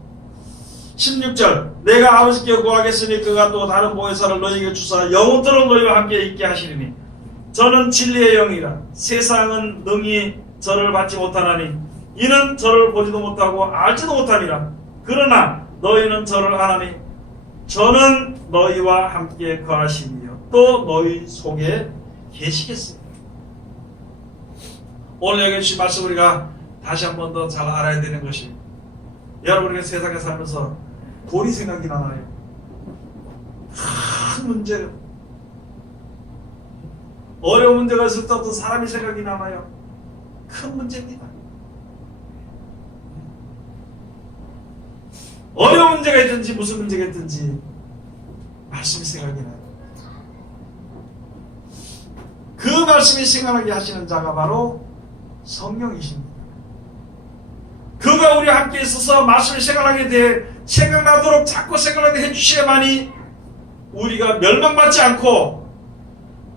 16절, 내가 아버지께 구하겠으니 그가 또 다른 보혜사를 너희에게 주사 영원토록 너희와 함께 있게 하시리니 저는 진리의 영이라. 세상은 능히 저를 받지 못하나니 이는 저를 보지도 못하고 알지도 못하니라. 그러나 너희는 저를 아나니 저는 너희와 함께 거하시며 또 너희 속에 계시겠습니다. 오늘 여기 주신 말씀 우리가 다시 한 번 더 잘 알아야 되는 것이, 여러분에게 세상에 살면서 돈이 생각이 나나요? 큰 문제, 어려운 문제가 있을 때 어떤 사람이 생각이 나나요? 큰 문제입니다. 어려운 문제가 있든지 무슨 문제가 있든지 말씀이 생각이 나요. 그 말씀이 생각나게 하시는 자가 바로 성령이십니다. 그가 우리와 함께 있어서 말씀을 생각나도록 자꾸 생각나게 해주셔야만이 우리가 멸망받지 않고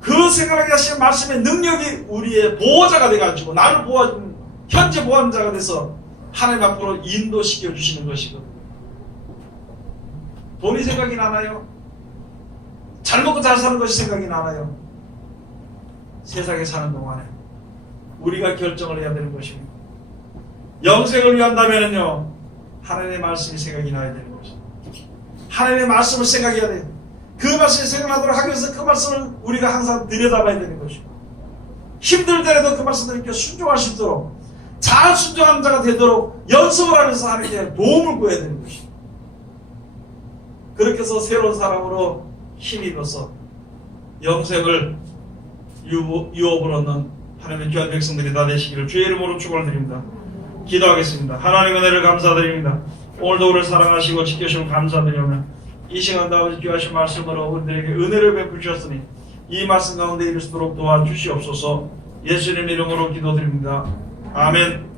그 생각나게 하시는 말씀의 능력이 우리의 보호자가 돼가지고 나를 보호하는, 현재 보호하는 자가 돼서 하나님 앞으로 인도시켜 주시는 것이거든요. 돈이 생각이 나나요? 잘 먹고 잘 사는 것이 생각이 나나요? 세상에 사는 동안에 우리가 결정을 해야 되는 것입니다. 영생을 위한다면요, 하나님의 말씀이 생각이 나야 되는 것입니다. 하나님의 말씀을 생각해야 돼요. 그 말씀이 생각나도록 하기 위해서 그 말씀을 우리가 항상 들여다봐야 되는 것입니다. 힘들더라도 그 말씀을 이렇게 순종할 수 있도록, 잘 순종하는 자가 되도록 연습을 하면서 하나님께 도움을 구해야 되는 것입니다. 그렇게 해서 새로운 사람으로 힘입어서 영생을 유업을 얻는 하나님의 귀한 백성들이 다 되시기를 주의 이름으로 축원드립니다. 기도하겠습니다. 하나님의 은혜를 감사드립니다. 오늘도 우리를 사랑하시고 지켜주시고 감사드리며 이 시간도 아버지 귀하신 말씀으로 우리들에게 은혜를 베푸셨으니 이 말씀 가운데 이룰 수 있도록 도와주시옵소서. 예수님 이름으로 기도드립니다. 아멘.